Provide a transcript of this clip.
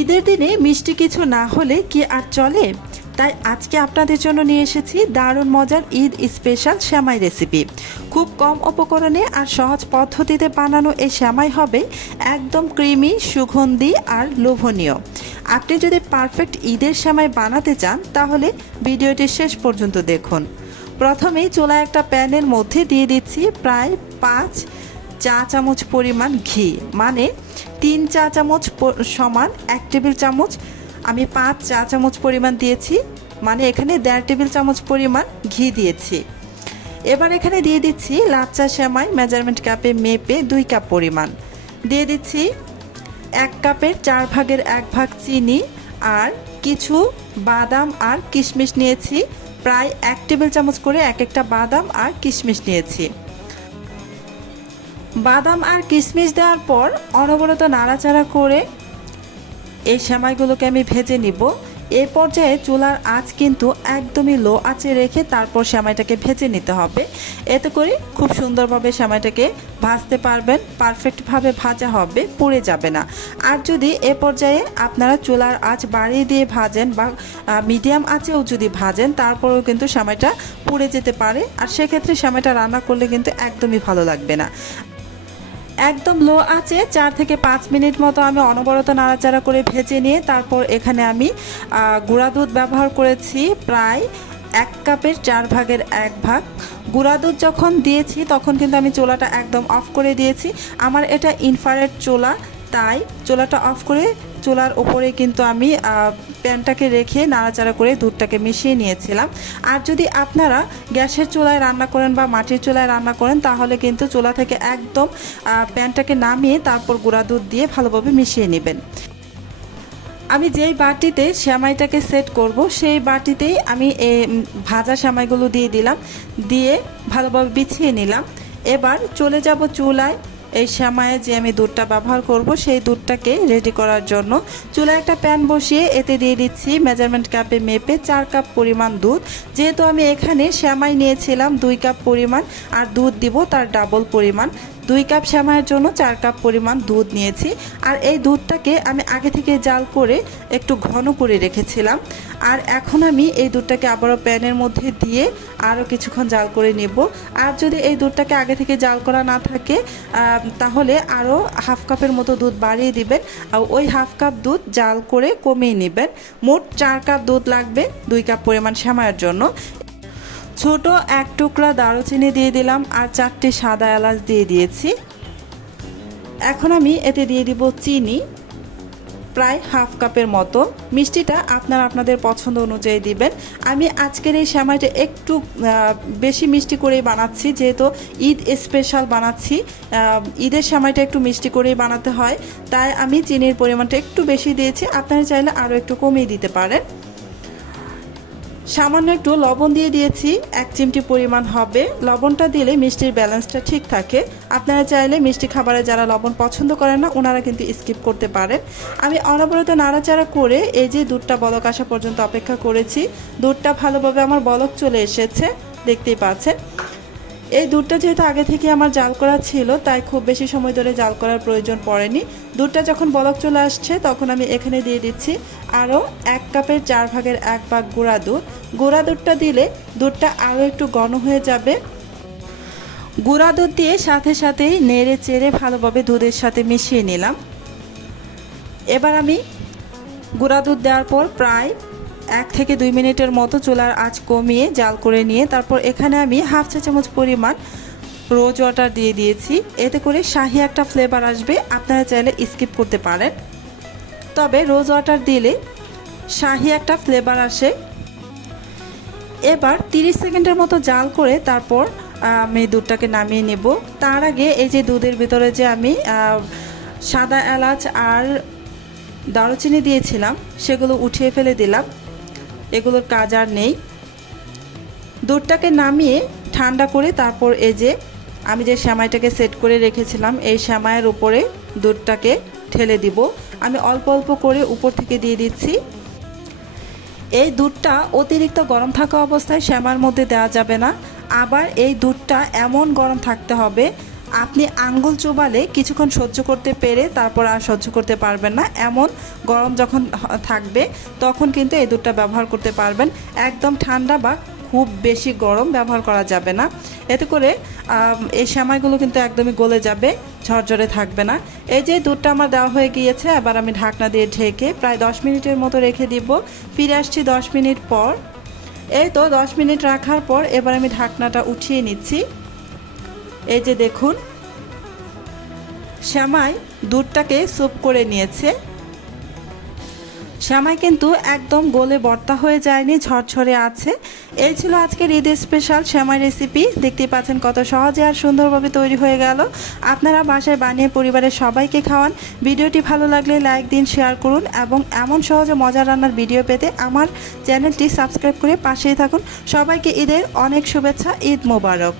ঈদের দিনে মিষ্টি কিছু না হলে কি আর চলে? তাই আজকে আপনাদের জন্য নিয়ে এসেছি দারুণ মজার ঈদ স্পেশাল সেমাই রেসিপি। খুব কম উপকরণে আর সহজ পদ্ধতিতে বানানো এই সেমাই হবে একদম ক্রিমি, সুগন্ধি আর লোভনীয়। আপনি যদি পারফেক্ট ঈদের সেমাই বানাতে চান তাহলে ভিডিওটি শেষ পর্যন্ত দেখুন। প্রথমেই চুলায় একটা প্যানের মধ্যে দিয়ে দিচ্ছি প্রায় 5 চা চামচ পরিমাণ ঘি, মানে 3 চা চামচ সমান 1 টেবিল চামচ। আমি 5 চা চামচ পরিমাণ দিয়েছি, মানে এখানে 1.5 টেবিল চামচ পরিমাণ ঘি দিয়েছি। এবার এখানে দিয়ে দিচ্ছি লাচ্চা সেমাই মেজারমেন্ট কাপে মেপে 2 কাপ পরিমাণ। দিয়ে দিচ্ছি 1 কাপের 4 ভাগের 1 ভাগ চিনি আর কিছু বাদাম আর কিশমিশ নিয়েছি, প্রায় 1 টেবিল চামচ করে এক একটা বাদাম আর কিশমিশ নিয়েছি। বাদাম আর কিশমিশ দেওয়ার পর অনবরত নাড়াচাড়া করে এই সেমাইগুলোকে আমি ভেজে নিব। এই পর্যায়ে চুলার আঁচ কিন্তু একদমই লো আঁচে রেখে তারপর সেমাইটাকে ভেজে নিতে হবে। এতে করে খুব সুন্দরভাবে সেমাইটাকে ভাজতে পারবেন, পারফেক্টভাবে ভাজা হবে, পুড়ে যাবে না। আর যদি এ পর্যায়ে আপনারা চুলার আঁচ বাড়িয়ে দিয়ে ভাজেন বা মিডিয়াম আঁচেও যদি ভাজেন তারপরেও কিন্তু সেমাইটা পুড়ে যেতে পারে, আর সেক্ষেত্রে সেমাইটা রান্না করলে কিন্তু একদমই ভালো লাগবে না। একদম লো আঁচে 4 থেকে 5 মিনিট মতো আমি অনবরত নাড়াচাড়া করে ভেজে নিয়ে তারপর এখানে আমি গুঁড়া দুধ ব্যবহার করেছি প্রায় 1 কাপের 4 ভাগের 1 ভাগ। গুঁড়া দুধ যখন দিয়েছি তখন কিন্তু আমি চুলাটা একদম অফ করে দিয়েছি। আমার এটা ইনফ্রারেড চুলা, তাই চুলাটা অফ করে চুলার ওপরে কিন্তু আমি প্যানটাকে রেখে নাড়াচাড়া করে দুধটাকে মিশিয়ে নিয়েছিলাম। আর যদি আপনারা গ্যাসের চুলায় রান্না করেন বা মাটির চুলায় রান্না করেন তাহলে কিন্তু চুলা থেকে একদম প্যানটাকে নামিয়ে তারপর গুঁড়া দুধ দিয়ে ভালোভাবে মিশিয়ে নেবেন। আমি যেই বাটিতে সেমাইটাকে সেট করব সেই বাটিতেই আমি এই ভাজা সেমাইগুলো দিয়ে দিলাম, দিয়ে ভালোভাবে বিছিয়ে নিলাম। এবার চলে যাব চুলায় এই সেমাইয়ে যে আমি দুধটা ব্যবহার করব সেই দুধটাকে রেডি করার জন্য। চুলায় একটা প্যান বসিয়ে এতে দিয়ে দিচ্ছি মেজারমেন্ট কাপে মেপে 4 কাপ পরিমাণ দুধ। যেহেতু আমি এখানে সেমাই নিয়েছিলাম 2 কাপ পরিমাণ আর দুধ দিব তার ডাবল পরিমাণ, 2 কাপ সেমাইয়ের জন্য 4 কাপ পরিমাণ দুধ নিয়েছি। আর এই দুধটাকে আমি আগে থেকে জাল করে একটু ঘন করে রেখেছিলাম। আর এখন আমি এই দুধটাকে আবারও প্যানের মধ্যে দিয়ে আরও কিছুক্ষণ জাল করে নেব। আর যদি এই দুধটাকে আগে থেকে জাল করা না থাকে তাহলে আরও হাফ কাপের মতো দুধ বাড়িয়ে দিবেন, আর ওই হাফ কাপ দুধ জাল করে কমিয়ে নেবেন। মোট 4 কাপ দুধ লাগবে 2 কাপ পরিমাণ সেমাইয়ের জন্য। ছোট 1 টুকরা দারুচিনি দিয়ে দিলাম আর 4টি সাদা এলাচ দিয়ে দিয়েছি। এখন আমি এতে দিয়ে দিব চিনি প্রায় হাফ কাপের মতো। মিষ্টিটা আপনারা আপনাদের পছন্দ অনুযায়ী দিবেন। আমি আজকের এই সেমাইটা একটু বেশি মিষ্টি করেই বানাচ্ছি, যেহেতু ঈদ স্পেশাল বানাচ্ছি। ঈদের সেমাইটা একটু মিষ্টি করেই বানাতে হয়, তাই আমি চিনির পরিমাণটা একটু বেশি দিয়েছি। আপনারা চাইলে আরও একটু কমিয়ে দিতে পারেন। সামান্য একটু লবণ দিয়ে দিয়েছি, 1 চিমটি পরিমাণ হবে। লবণটা দিলে মিষ্টির ব্যালেন্সটা ঠিক থাকে। আপনারা চাইলে মিষ্টি খাবারে যারা লবণ পছন্দ করেন না ওনারা কিন্তু স্কিপ করতে পারেন। আমি অনবরত নাড়াচাড়া করে এই যে দুধটা বলক আসা পর্যন্ত অপেক্ষা করেছি। দুধটা ভালোভাবে আমার বলক চলে এসেছে, দেখতেই পাচ্ছেন। এই দুধটা যেহেতু আগে থেকে আমার জাল করা ছিল তাই খুব বেশি সময় ধরে জাল করার প্রয়োজন পড়েনি। দুধটা যখন বলক চলে আসছে তখন আমি এখানে দিয়ে দিচ্ছি আরও 1 কাপের 4 ভাগের 1 ভাগ গুঁড়া দুধ। গুঁড়া দুধটা দিলে দুধটা আরও একটু ঘন হয়ে যাবে। গুঁড়া দুধ দিয়ে সাথে সাথেই নেড়ে চেড়ে ভালোভাবে দুধের সাথে মিশিয়ে নিলাম। এবার আমি গুঁড়া দুধ দেওয়ার পর প্রায় 1 থেকে 2 মিনিটের মতো চুলার আঁচ কমিয়ে জাল করে নিয়ে তারপর এখানে আমি হাফ চা চামচ পরিমাণ রোজ ওয়াটার দিয়ে দিয়েছি। এতে করে শাহি একটা ফ্লেভার আসবে। আপনারা চাইলে স্কিপ করতে পারেন, তবে রোজ ওয়াটার দিলে শাহি একটা ফ্লেভার আসে। এবার 30 সেকেন্ডের মতো জাল করে তারপর আমি দুধটাকে নামিয়ে নেব। তার আগে এই যে দুধের ভিতরে যে আমি সাদা এলাচ আর দারুচিনি দিয়েছিলাম সেগুলো উঠিয়ে ফেলে দিলাম, এগুলোর কাজ আর নেই। দুধটাকে নামিয়ে ঠান্ডা করে তারপর এই যে আমি যে সেমাইটাকে সেট করে রেখেছিলাম এই সেমাইয়ের উপরে দুধটাকে ঢেলে দিব। আমি অল্প অল্প করে উপর থেকে দিয়ে দিচ্ছি। এই দুধটা অতিরিক্ত গরম থাকা অবস্থায় সেমাইয়ের মধ্যে দেওয়া যাবে না, আবার এই দুধটা এমন গরম থাকতে হবে আপনি আঙ্গুল চোবালে কিছুক্ষণ সহ্য করতে পেরে তারপর আর সহ্য করতে পারবেন না, এমন গরম যখন থাকবে তখন কিন্তু এই দুধটা ব্যবহার করতে পারবেন। একদম ঠান্ডা বা খুব বেশি গরম ব্যবহার করা যাবে না, এতে করে এই সেমাইগুলো কিন্তু একদমই গলে যাবে, ঝরঝরে থাকবে না। এই যে দুধটা আমার দেওয়া হয়ে গিয়েছে, এবার আমি ঢাকনা দিয়ে ঢেকে প্রায় 10 মিনিটের মতো রেখে দিব। ফিরে আসছি 10 মিনিট পর। এই তো 10 মিনিট রাখার পর এবার আমি ঢাকনাটা উঠিয়ে নিচ্ছি। এই যে দেখুন, সেমাই দুধটাকে স্যুপ করে নিয়েছে। সেমাই কিন্তু একদম গলে ভর্তা হয়ে যায়নি, ঝরঝরে আছে। এই ছিল আজকের ঈদের স্পেশাল সেমাই রেসিপি। দেখতেই পাচ্ছেন কত সহজে আর সুন্দরভাবে তৈরি হয়ে গেল। আপনারা বাসায় বানিয়ে পরিবারের সবাইকে খাওয়ান। ভিডিওটি ভালো লাগলে লাইক দিন, শেয়ার করুন এবং এমন সহজে মজার রান্নার ভিডিও পেতে আমার চ্যানেলটি সাবস্ক্রাইব করে পাশেই থাকুন। সবাইকে ঈদের অনেক শুভেচ্ছা। ঈদ মোবারক।